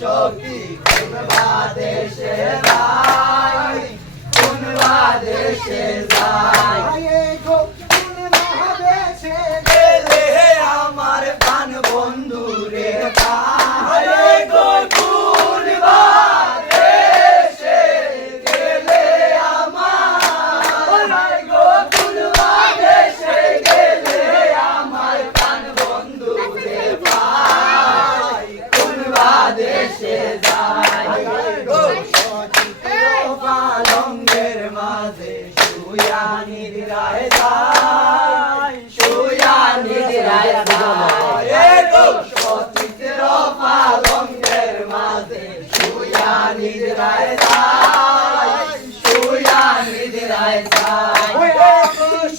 সখী কোন বাদেশে যাই কোন বাদেশে যাই গো কোন বাদেশে গেলে আমার প্রাণ বন্ধু রে পাই গো কোন বাদেশে গেলে আমার গো কোন বাদেশে গেলে আমার প্রাণ বন্ধু রে পাই কোন বাদেশে যাই গো পালঙ্গের মাঝে শুয়া নিদ্রায় যায় শুয়া নিদ্রায় যায় গো সতীর পালঙ্গের মাঝে শুয়া নিদ্রায় যায় শুয়া নিদ্রায় যায়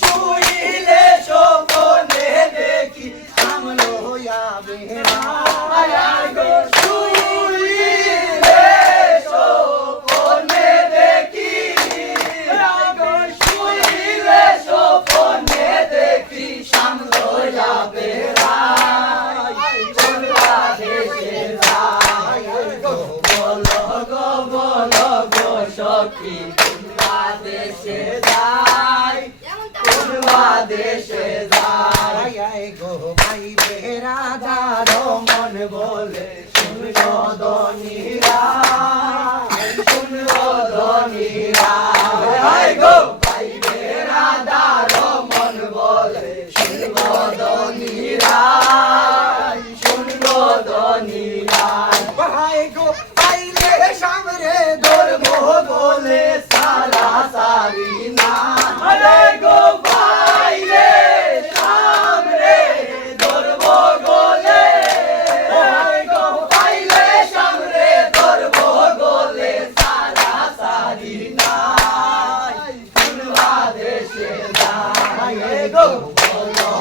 শুইলে স্বপ্নে দেখি সামনে হইয়া বেহরা গো শুইলে স্বপ্নে দেখি গো শুইলে স্বপ্নে দেখি সামনে হইয়া বেহরা কোন বাদেশে যাই গো বলো গো সখী কোন বাদেশে যাই কোন বাদেশে যাই গো ভাই বেরাদার মন বলে শুনবো দনিরা শুনবো দনিরা গো ভাই বেরাদার মন বলে শুনবো দনিরা শুনবো দনিরা ভাই গো পাইলে সামনে ধরবো বলে সারা সারি না গো পাইলে সামনে ধরবো বলে গো পাইলে সামনে ধরবো বলে সারা সারি না কোন বাদেশে যাই গো বলো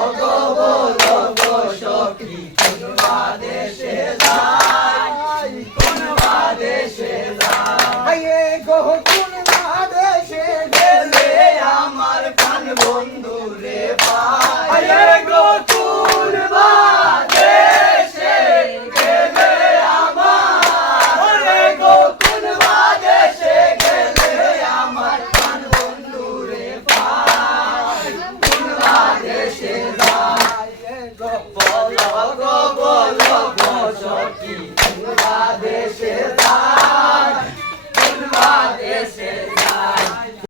গো সখী কোন বাদেশে যাই কোন বাদেশে যাই গো কোন বাদেশে গেলে আমার প্রাণ বন্ধু রে পাই গো কোন বাদেশে গেলে আমার গো কোন বাদেশে গেলে আমার প্রাণ বন্ধু রে পাই কোন বাদেশে যাই গো বলো গো সখী কোন